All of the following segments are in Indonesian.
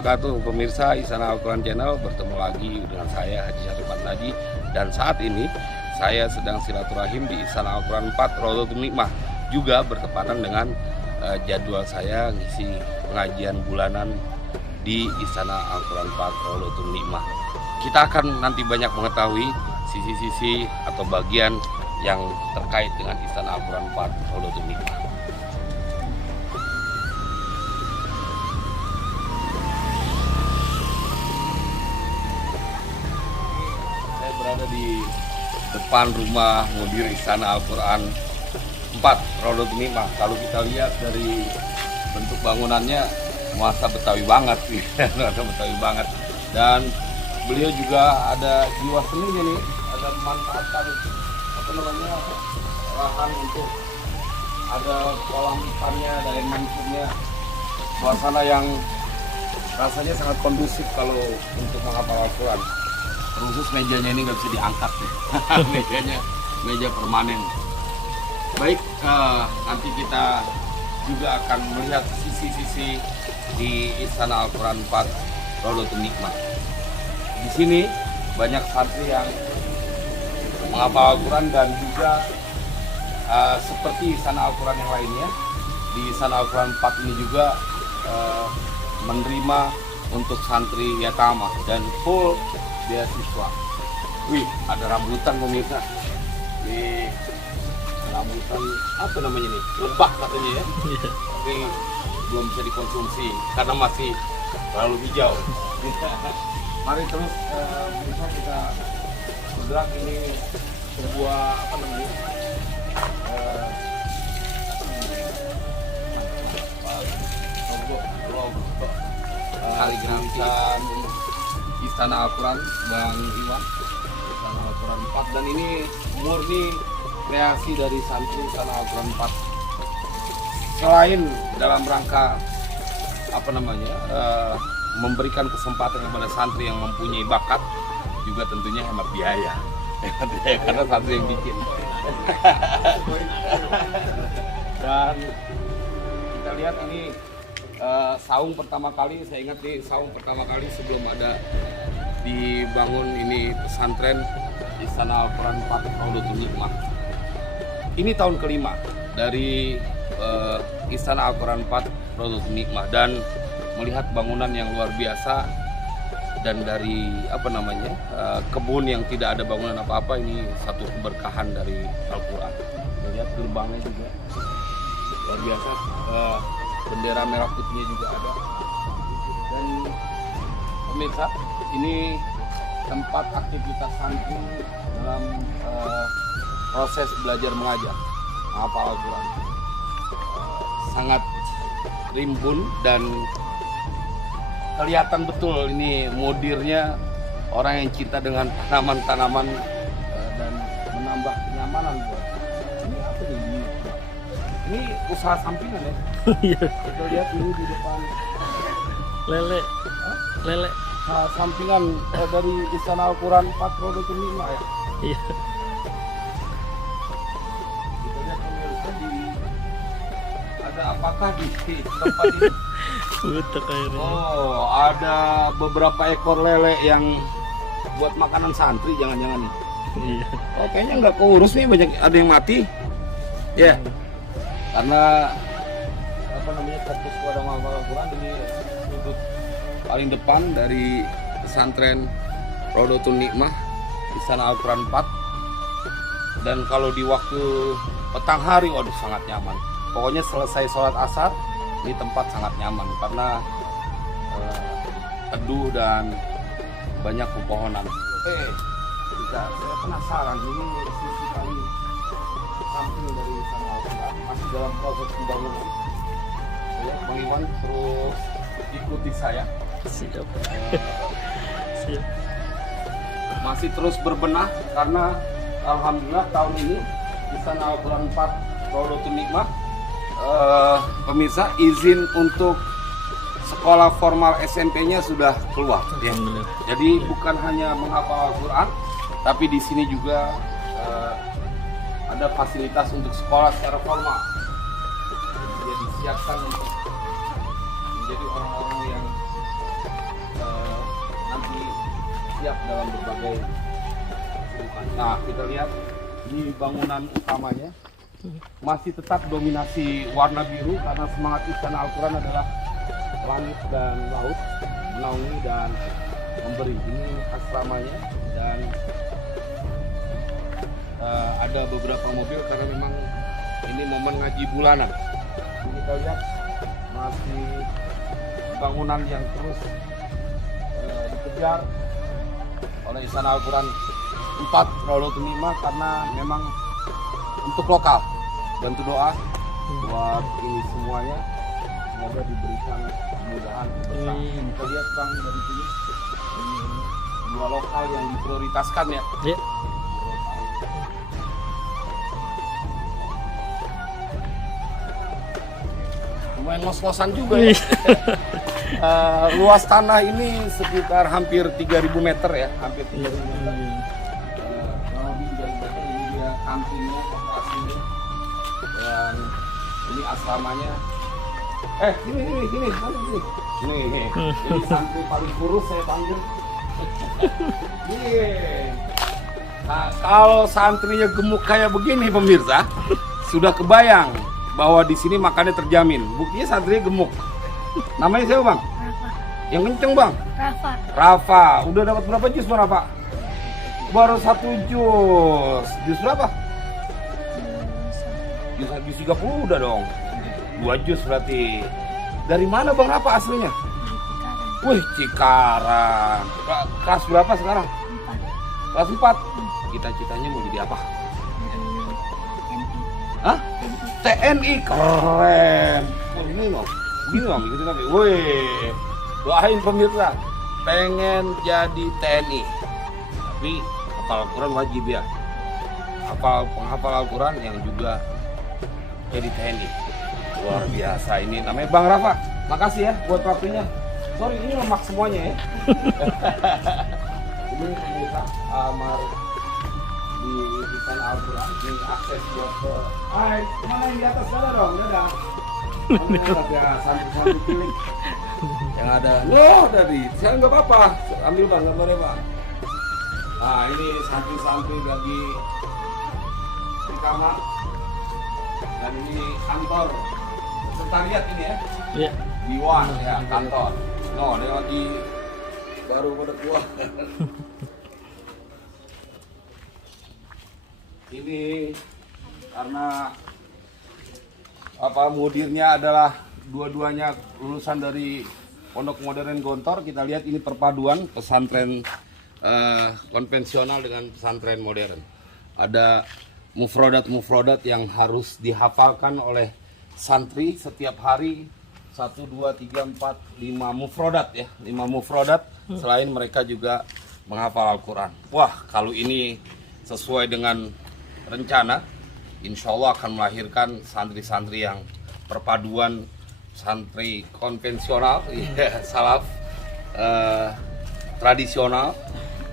wabarakatuh. Pemirsa Istana Al-Quran Channel, bertemu lagi dengan saya Haji Syarifat Naji. Dan saat ini saya sedang silaturahim di Istana Al-Quran 4 Raudhatun Nikmah. Juga bertepatan dengan jadwal saya ngisi pengajian bulanan di Istana Al-Quran 4 Raudhatun Nikmah. Kita akan nanti banyak mengetahui sisi-sisi atau bagian yang terkait dengan Istana Al-Quran 4 Raudhatun Nikmah. Berada di depan rumah mudir Istana Al-Quran 4 Raudhatun Nikmah. Kalau kita lihat dari bentuk bangunannya, nuansa Betawi banget nih, nuansa Betawi banget. Dan beliau juga ada jiwa seninya nih, ada memanfaatkan lahan untuk ada kolam ikannya, ada air mancurnya. Suasana yang rasanya sangat kondusif kalau untuk menghafal Al-Quran. Khusus mejanya ini nggak bisa diangkat nih. Mejanya meja permanen. Baik, nanti kita juga akan melihat sisi-sisi di Istana Al-Quran 4 Raudhatun Nikmah. Di sini banyak santri yang menghafal Al-Quran dan juga seperti Istana Al-Quran yang lainnya, di Istana Al-Quran 4 ini juga menerima untuk santri yatama dan full beasiswa. Wih, ada rambutan pemirsa. Di rambutan apa namanya nih? Lebah katanya ya. Tapi belum bisa dikonsumsi karena masih terlalu hijau. Mari terus bisa kita bergerak. Ini sebuah apa namanya? Kaligrafi Istana Al-Quran Bang Iwan, Istana Al-Quran 4, dan ini murni kreasi dari santri Istana Al-Quran 4. Selain dalam rangka apa namanya memberikan kesempatan kepada santri yang mempunyai bakat, juga tentunya hemat biaya karena santri yang bikin. Dan kita lihat ini saung pertama kali, saya ingat nih, saung pertama kali sebelum ada dibangun ini pesantren Istana Al-Quran 4 Raudhatun Nikmah. Ini tahun kelima dari Istana Al-Quran 4 Raudhatun Nikmah, dan melihat bangunan yang luar biasa dan dari apa namanya kebun yang tidak ada bangunan apa-apa, ini satu keberkahan dari Al-Quran. Lihat gerbangnya juga luar biasa. Bendera merah putihnya juga ada. Dan pemirsa, ini tempat aktivitas santri dalam proses belajar mengajar menghafal Al-Quran. Sangat rimbun dan kelihatan betul ini mudirnya orang yang cinta dengan tanaman-tanaman dan menambah kenyamanan buat. Ini apa nih? Ini usaha sampingan ya. Kita lihat ini di depan lele sampingan dari Istana Al-Quran 4 Raudhatun Nikmah ya. Iya. Kita lihat pemirsa, ada apakah di tempat ini? Butek airnya. Oh, ada beberapa ekor lele yang buat makanan santri, jangan-jangan nih. Iya. Oh, kayaknya nggak keurus nih, banyak ada yang mati. Ya. Karena apa namanya, fokus pada menghafal Al-Quran di sudut paling depan dari pesantren Raudhatun Nikmah Istana Al-Quran 4. Dan kalau di waktu petang hari, waduh sangat nyaman. Pokoknya selesai sholat asar, ini tempat sangat nyaman karena teduh dan banyak pepohonan. Saya penasaran, ini sisi paling samping dari Istana Al-Quran masih dalam proses pembangunan. Ya, Bang Iwan terus ikuti saya. Siap. Siap. Masih terus berbenah karena alhamdulillah tahun ini Istana Al-Quran 4 Raudhatun Nikmah pemirsa izin untuk sekolah formal SMP-nya sudah keluar ya. Jadi bukan hanya menghafal Al-Quran, tapi di sini juga ada fasilitas untuk sekolah secara formal. Jadi disiapkan untuk menjadi orang-orang yang siap dalam berbagai kehidupan. Nah, kita lihat di bangunan utamanya masih tetap dominasi warna biru karena semangat Istana Al-Quran adalah langit dan laut, menaungi dan memberi. Ini asramanya dan ada beberapa mobil karena memang ini momen ngaji bulanan. Ini kita lihat masih bangunan yang terus dikejar oleh Istana Al-Quran 4 Rawdatul Himah karena memang untuk lokal. Bantu doa buat ini semuanya, semoga diberikan kemudahan besar. Kita lihat Bang dari sini, ini dua lokal yang diprioritaskan ya. Ya. Lumayan ngos-ngosan juga ya. Luas tanah ini sekitar hampir 3.000 meter ya, hampir 3.000 meter. Kalau lebih dari meter ini dia kantinnya, operasinya, dan ini asramanya. Sini, nih. Jadi santri paling kurus saya panggil. Nah, kalau santrinya gemuk kayak begini pemirsa, sudah kebayang bahwa di sini makannya terjamin. Buktinya santrinya gemuk. Namanya siapa Bang? Rafa. Yang kenceng Bang? Rafa. Rafa. Udah dapat berapa jus Bang Rafa? Baru 1 jus. Jus berapa? Jus 30 udah dong. 2 jus berarti. Dari mana Bang Rafa aslinya? Wih, Cikarang. Kelas berapa sekarang? 4. Kelas 4. Cita-citanya mau jadi apa? Hah? TNI keren. Oh, ini loh. Gini Bang, ikutin tapi. Wih. Doain pemirsa. Pengen jadi TNI. Tapi hafal Al-Quran wajib ya. Penghafal Al-Quran yang juga jadi TNI. Luar biasa ini. Namanya Bang Rafa. Makasih ya buat waktunya. Sorry, ini lemak semuanya ya. Ini pemirsa kamar di Istana Al-Quran. Ini akses buat ke... Hai, kemana yang di atas sana dong? Dadah. Ya, santri-santri pilih. Yang ada, loh dari, saya nggak apa-apa. Ambil Bang, gambarnya Bang. Nah, ini santri-santri lagi di kamar. Dan ini kantor sekretariat ini ya. Ya. Diwan ya, kantor. No, dia lagi baru pada keluar. Ini karena mudirnya adalah dua-duanya lulusan dari Pondok Modern Gontor. Kita lihat ini perpaduan pesantren konvensional dengan pesantren modern. Ada mufrodat yang harus dihafalkan oleh santri setiap hari. 1, 2, 3, 4, 5 mufrodat ya, 5 mufrodat. Selain mereka juga menghafal Al-Quran. Wah, kalau ini sesuai dengan rencana, insya Allah akan melahirkan santri-santri yang perpaduan santri konvensional, ya, salaf, tradisional,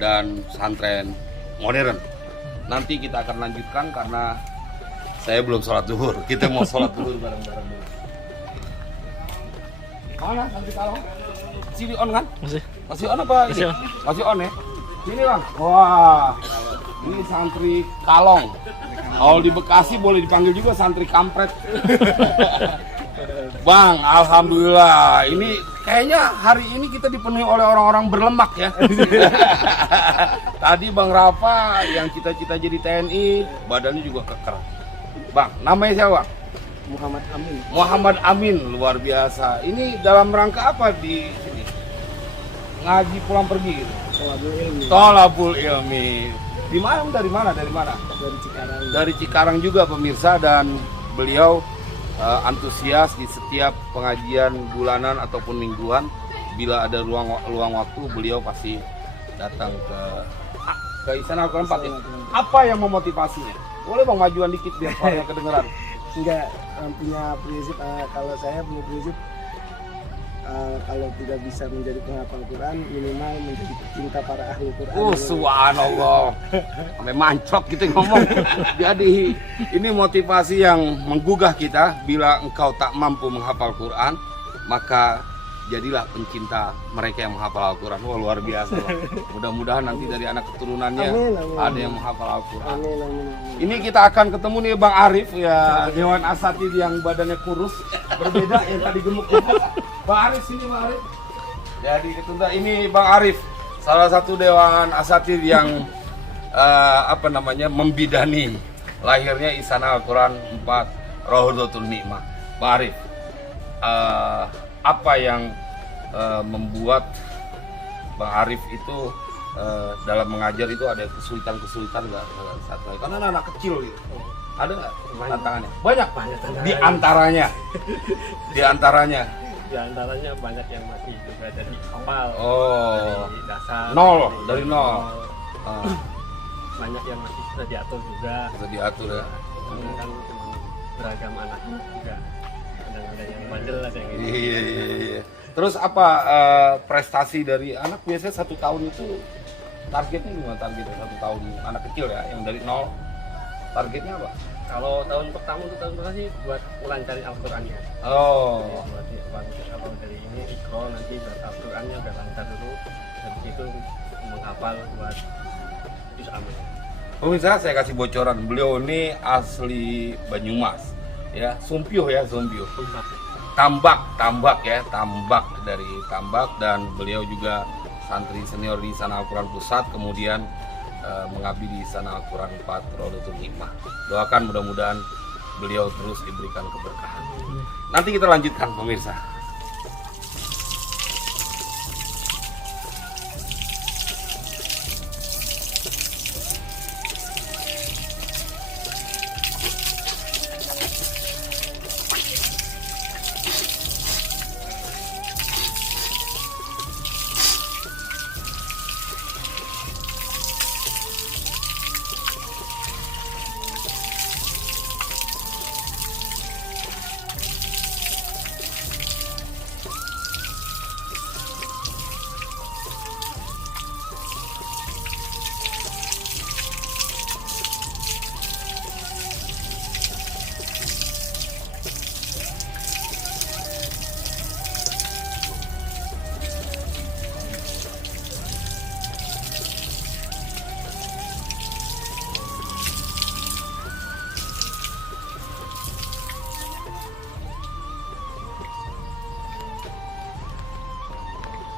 dan pesantren modern. Nanti kita akan lanjutkan karena saya belum sholat zuhur. Kita mau sholat zuhur bareng-bareng dulu. Mana santri kalong? Masih on kan? Masih on apa ini? Masih on ya? Sini Bang. Wah, ini santri kalong. Kalau di Bekasi boleh dipanggil juga santri kampret. Bang, alhamdulillah. Ini kayaknya hari ini kita dipenuhi oleh orang-orang berlemak ya. Tadi Bang Rafa yang cita-cita jadi TNI, badannya juga keker. Bang, namanya siapa Bang? Muhammad Amin. Muhammad Amin, luar biasa. Ini dalam rangka apa di sini? Ngaji pulang pergi gitu. Tolabul Ilmi. Tolabul Ilmi. Di mana? Dari mana? Dari Cikarang. Dari Cikarang juga pemirsa, dan beliau antusias di setiap pengajian bulanan ataupun mingguan. Bila ada luang waktu, beliau pasti datang ke Istana Al-Quran 4 ya. Apa yang memotivasinya? Boleh Bang majuan dikit biar suaranya kedengeran. Enggak, punya prinsip, kalau saya punya prinsip, kalau tidak bisa menjadi penghafal Quran, minimal menjadi pecinta para ahli Quran. Subhanallah. Sampai mancok gitu ngomong. Jadi ini motivasi yang menggugah kita. Bila engkau tak mampu menghafal Quran, maka jadilah pencinta mereka yang menghafal Al-Quran. Wah, luar biasa Bang. Mudah-mudahan nanti dari anak keturunannya Amin. ada yang menghafal Al-Quran. Amin. Ini kita akan ketemu nih Bang Arif ya, Dewan Asatid yang badannya kurus, berbeda yang tadi gemuk-gemuk. Bang Arif sini Bang Arif. Jadi ketunda ini Bang Arif, salah satu Dewan Asatid yang membidani lahirnya Istana Al-Quran 4 Raudhatul Nikmah. Bang Arif, apa yang membuat Bang Arif itu dalam mengajar itu ada kesulitan nggak saat itu? Karena anak kecil gitu. Ada nggak tantangannya? Banyak. Di antaranya. Di antaranya banyak yang masih juga dari awal. Dari dasar. Dari nol. Banyak yang masih bisa diatur juga. Bisa diatur ya. Karena kan cuma beragam anak juga. Ada yang bandel, ada yang ini. Iya. Terus apa prestasi dari anak biasanya 1 tahun itu targetnya gimana? Targetnya 1 tahun anak kecil ya, yang dari nol targetnya apa? Kalau tahun pertama sih buat melancarin Al-Qurannya. Buat dari ini Iqra, nanti buat Al-Qurannya udah lancar dulu. Habis itu menghafal buat juz amal. Pemirsa, saya kasih bocoran, beliau ini asli Banyumas ya, Sumpio. Tambak dari Tambak, dan beliau juga santri senior di Istana Al-Quran Pusat, kemudian mengabdi di Istana Al-Quran 4 Raudhatul Nikmah. Doakan mudah-mudahan beliau terus diberikan keberkahan. Nanti kita lanjutkan pemirsa.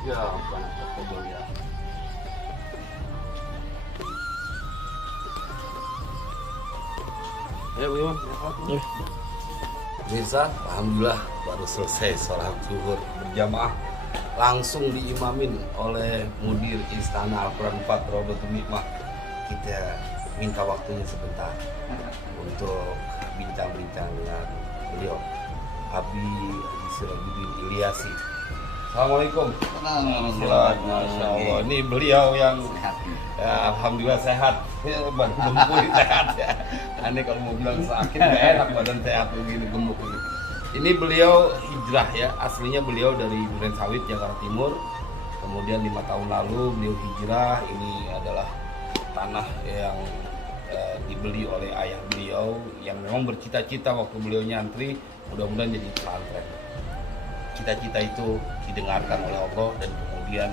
Ya, ya. Ya, Bu Imam. Mirza, alhamdulillah baru selesai sholat zuhur berjamaah, langsung diimamin oleh mudir Istana Al-Quran 4 Raudhatul Nikmah. Kita minta waktunya sebentar untuk bincang-bincang dengan beliau, Abi Sirajuddin Ilyasi. Assalamualaikum. Masya Allah. Ini beliau yang ya, alhamdulillah sehat. Badan gemuk sehat ya. Aneh kalau mau bilang sakit nggak enak, badan sehat begini gemuk ini. Ini beliau hijrah ya, aslinya beliau dari Durensawit, Jakarta Timur. Kemudian 5 tahun lalu beliau hijrah. Ini adalah tanah yang dibeli oleh ayah beliau yang memang bercita-cita waktu beliau nyantri mudah-mudahan jadi pesantren. Cita-cita itu didengarkan oleh Allah dan kemudian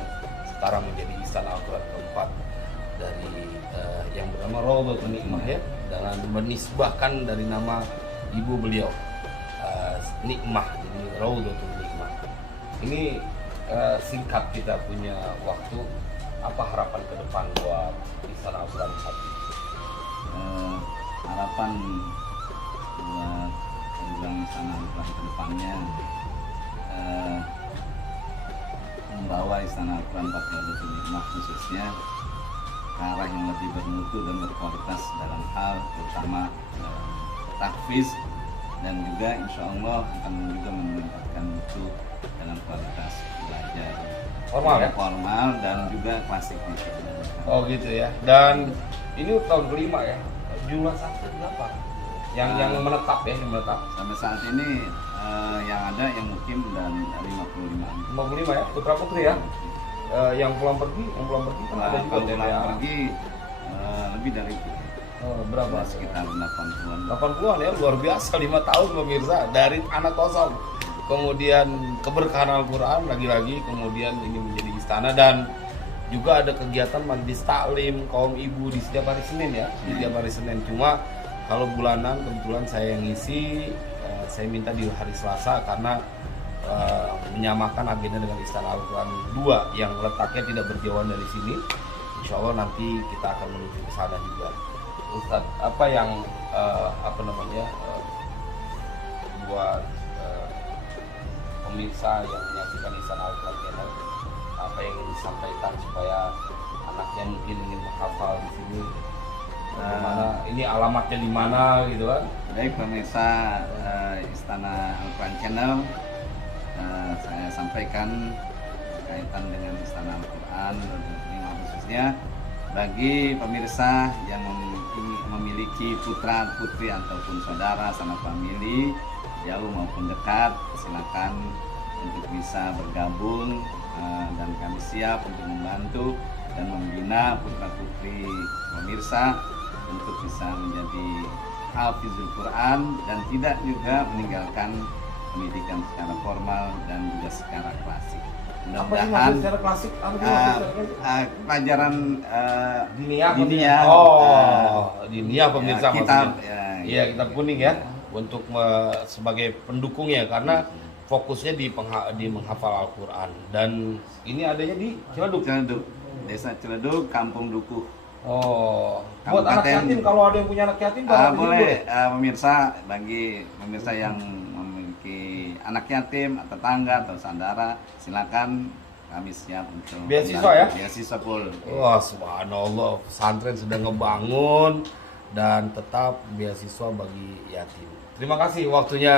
sekarang menjadi Istana Al-Quran keempat dari yang bernama Raudhatul Nikmah ya, dengan menisbahkan dari nama ibu beliau Nikmah, jadi Raudhatul Nikmah. Ini singkat kita punya waktu, apa harapan ke depan buat Istana Al-Quran 4? Harapan buat program Istana Al-Quran ke depannya membawa Istana Al-Quran 4 Raudhatul Nikmah khususnya ke arah yang lebih bermutu dan berkualitas dalam hal terutama tahfiz, dan juga insya Allah akan juga meningkatkan mutu dalam kualitas belajar formal dan juga klasik. Oh gitu ya. Dan ini tahun kelima ya. Jumlah santri berapa? Yang menetap ya, yang menetap. Sampai saat ini yang ada yang mukim dan 55 ya, putra putri ya. Yang pulang pergi kan ada juga pulang pergi lebih dari itu. Berapa? Sekitar 80-an. 80-an ya, luar biasa, 5 tahun pemirsa dari anak kosong kemudian keberkahan Al-Quran lagi-lagi, kemudian ini menjadi istana, dan juga ada kegiatan majlis taklim kaum ibu di setiap hari Senin ya, di setiap hari Senin. Cuma kalau bulanan kebetulan saya yang ngisi, saya minta di hari Selasa karena menyamakan agenda dengan Istana Al-Quran 2 yang letaknya tidak berjauhan dari sini. Insya Allah nanti kita akan menuju ke sana juga. Ustadz, apa yang buat pemirsa yang menyaksikan Istana Al-Quran Channel, apa yang ingin disampaikan supaya anaknya mungkin ingin menghafal di sini? Bagaimana? Ini alamatnya di mana gitu kan? Baik pemirsa Istana Al-Quran Channel, saya sampaikan berkaitan dengan Istana Al-Quran, khususnya bagi pemirsa yang memiliki putra putri ataupun saudara sanak famili jauh maupun dekat, silakan untuk bisa bergabung, dan kami siap untuk membantu dan membina putra putri pemirsa untuk bisa menjadi hafizul Quran dan tidak juga meninggalkan pendidikan secara formal dan juga secara klasik. Mudah-mudahan secara klasik? pelajaran Diniyah. Diniyah pemirsa, kitab, maksudnya. Iya, kitab kuning ya, untuk sebagai pendukungnya, karena fokusnya di menghafal Al-Quran. Dan ini adanya di Ciledug. Desa Ciledug, Kampung Dukuh. Oh, buat anak yatim, kalau ada yang punya anak yatim boleh, pemirsa, bagi pemirsa yang memiliki anak yatim, tetangga atau saudara, silakan, kami siap untuk beasiswa ya? Beasiswa full. Wah, subhanallah, pesantren sedang ngebangun dan tetap beasiswa bagi yatim. Terima kasih waktunya,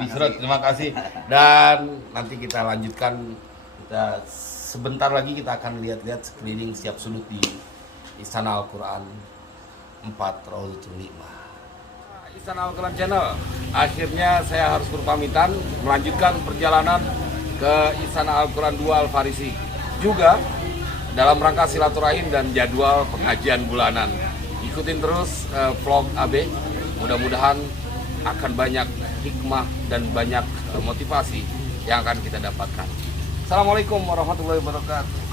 Misrut, terima kasih. Dan nanti kita lanjutkan, sebentar lagi kita akan lihat-lihat sekeliling setiap sudut di Istana Al-Quran 4 Raudhatul Hikmah. Istana Al-Quran Channel, akhirnya saya harus berpamitan melanjutkan perjalanan ke Istana Al-Quran 2 Al-Farisi, juga dalam rangka silaturahim dan jadwal pengajian bulanan. Ikutin terus vlog AB, mudah-mudahan akan banyak hikmah dan banyak motivasi yang akan kita dapatkan. Assalamualaikum warahmatullahi wabarakatuh.